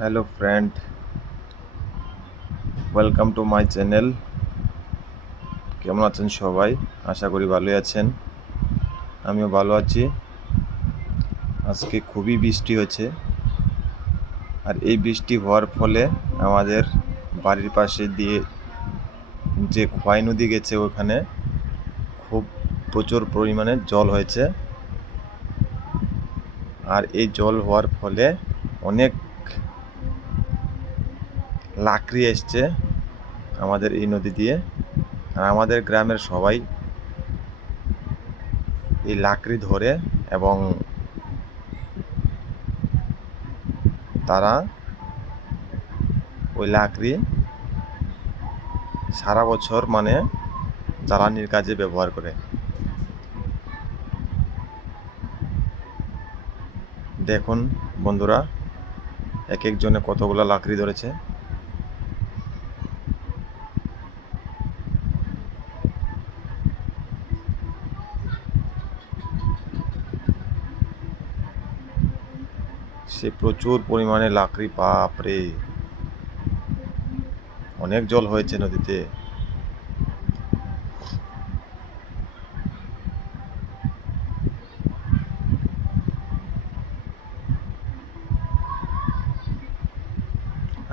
Hello friend, welcome to my channel. কেমন আছেন সবাই? আশা করি ভালোই আছেন। আমিও ভালো আছি। আজকে খুবই বৃষ্টি হয়েছে, আর এই বৃষ্টি হওয়ার ফলে আমাদের বাড়ির পাশে দিয়ে যে খোয়াই নদী গেছে ওখানে খুব প্রচুর পরিমাণে জল হয়েছে। আর এই জল হওয়ার ফলে অনেক লাকড়ি এসছে আমাদের এই নদী দিয়ে। আর আমাদের গ্রামের সবাই এই লাকড়ি ধরে এবং তারা ওই লাকড়ি সারা বছর জ্বালানির কাজে ব্যবহার করে। দেখুন বন্ধুরা, এক একজনে কতগুলো লাকড়ি ধরেছে। সে প্রচুর পরিমাণে লাকড়ি, বাপরে অনেক জল হয়েছে নদীতে।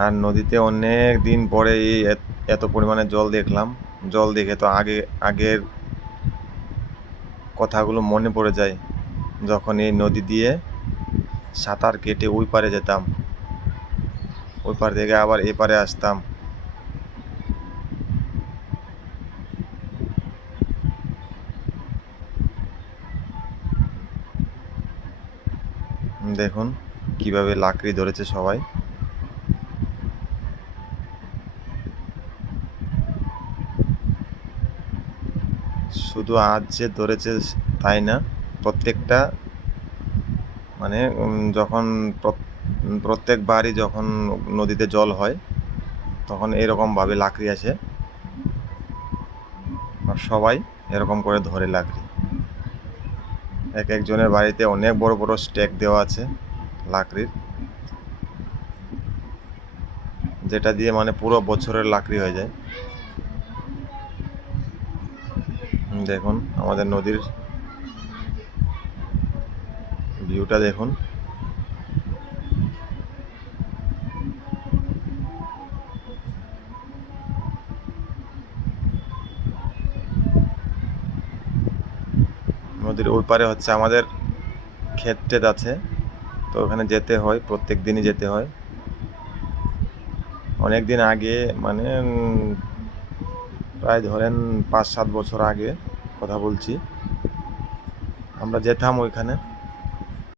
আর নদীতে অনেক দিন পরে এই এত পরিমাণে জল দেখলাম। জল দেখে তো আগের কথাগুলো মনে পড়ে যায়, যখন এই নদী দিয়ে সাঁতার কেটে ওই পারে যেতাম, ওই পার থেকে আবার এ পারে আসতাম। দেখুন কিভাবে লাকড়ি ধরেছে সবাই। শুধু আজ যে ধরেছে তাই না, প্রত্যেকটা যখন প্রত্যেকবারই যখন নদীতে জল হয় তখন এরকমভাবে লাকড়ি আসে, আর সবাই এরকম করে ধরে লাকড়ি। এক একজনের বাড়িতে অনেক বড় বড় স্ট্যাক দেওয়া আছে লাকড়ির, যেটা দিয়ে পুরো বছরের লাকড়ি হয়ে যায়। দেখুন আমাদের নদীর ভিউটা দেখুন। নদীর ওই পারে হচ্ছে আমাদের ক্ষেত টেত আছে, তো ওখানে যেতে হয়, প্রত্যেক দিনই যেতে হয়। অনেক দিন আগে প্রায় ধরেন 5-7 বছর আগে কথা বলছি, আমরা যেতাম ওইখানে।